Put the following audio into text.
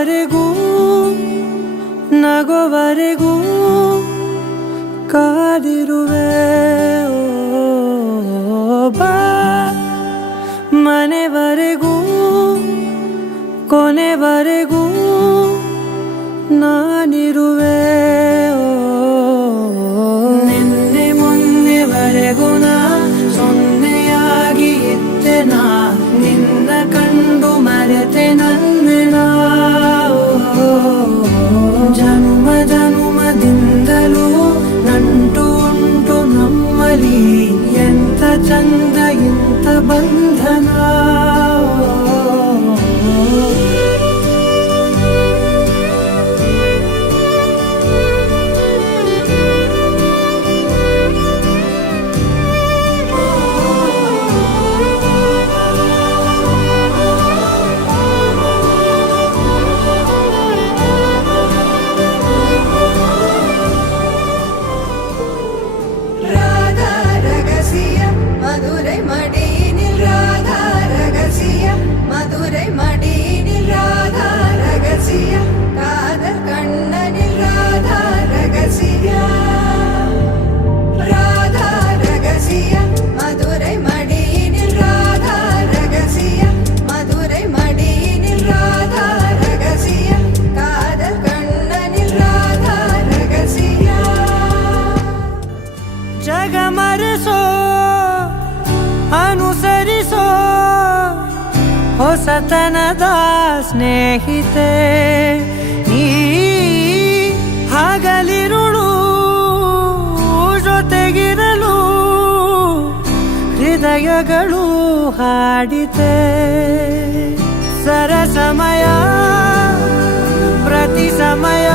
ನಗುವರೆಗೂ ನಗುವರೆಗೂ ಕಾದಿರುವೆ ಬಾ ಮನೆವರೆಗೂ ಕೊನೆವರೆಗೂ ನಾನಿರುವೆ ನಿನ್ನೆ ಮೊನ್ನೆವರೆಗೂ ನಾ ಸೊನ್ನೆಯಾಗಿ ಇದ್ದೆ ನಾ ನಿನ್ನ ಕಂಡು ಮರೆತೆ ನನ್ನೆನ ಜನುಮ ಜನುಮದಿಂದಲೂ ನಂಟು ಉಂಟು ನಮ್ಮಲಿ ಎಂತ ಚಂದ ಇಂಥ ಬಂಧನ மதுரை மடியினில் ராதா ரகசிய மதுரை மடியினில் ராதா ரகசிய காதல் கண்ணனில் ராதா ரகசிய ராதா ரகசிய மதுரை மடியினில் ராதா ரகசிய மதுரை மடியினில் ராதா ரகசிய காதல் கண்ணனில் ராதா ரகசிய ಜಗಮರೆಸೋ ಅನುಸರಿಸೋ ಹೊಸತನದ ಸ್ನೇಹಿತೆ ನೀ ಹಗಲಿರುಳು ಜೊತೆಗಿರಲು ಹೃದಯಗಳು ಹಾಡಿತೆ ಸರಸಮಯ ಪ್ರತಿ ಸಮಯ